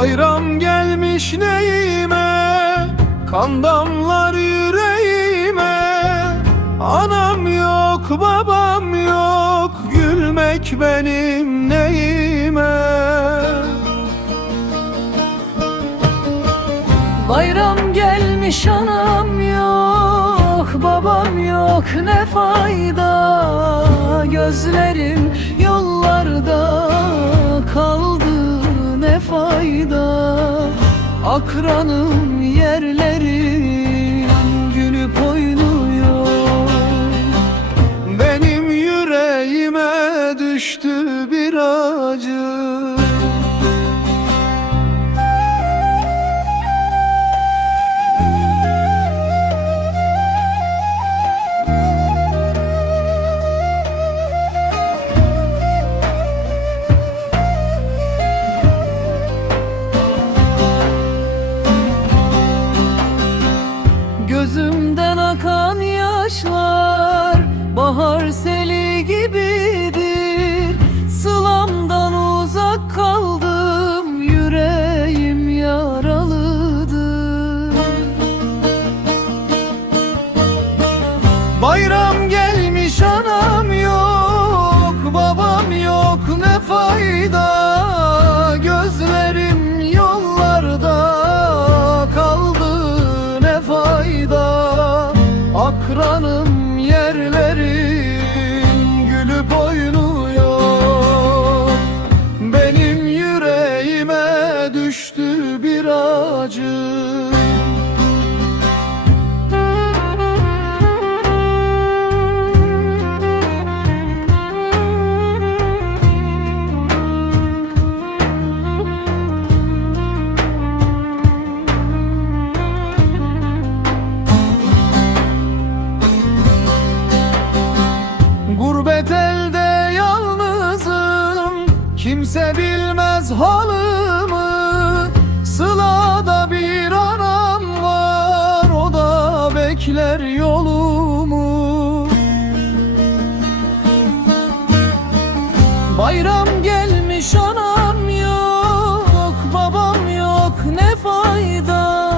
Bayram gelmiş neyime, kan damlar yüreğime. Anam yok, babam yok, gülmek benim neyime. Bayram gelmiş, anam yok, babam yok, ne fayda. Gözlerim yollarda kaldı, ne fayda. Akranım yerlerim gülüp oynuyor. Benim yüreğime düştü bir acı. Gözümden akan yaşlar bahar seli gibidir. Sılamdan uzak kaldım, yüreğim yaralıdır. Bayram gelmiş, anam yok, babam yok, ne fayda. Gözlerim yollarda kaldı, ne fayda. Akranım yerlerim gülüp oynuyor. Benim yüreğime düştü bir acı. Gurbet elde yalnızım, kimse bilmez halımı. Sılada bir anam var, o da bekler yolumu. Bayram gelmiş, anam yok, babam yok, ne fayda.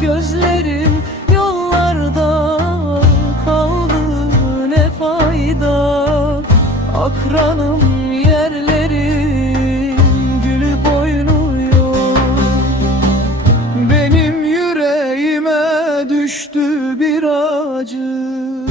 Gözlerim yollarda kaldı, ne fayda. Akranım yerlerim gülüp oynuyor. Benim yüreğime düştü bir acı.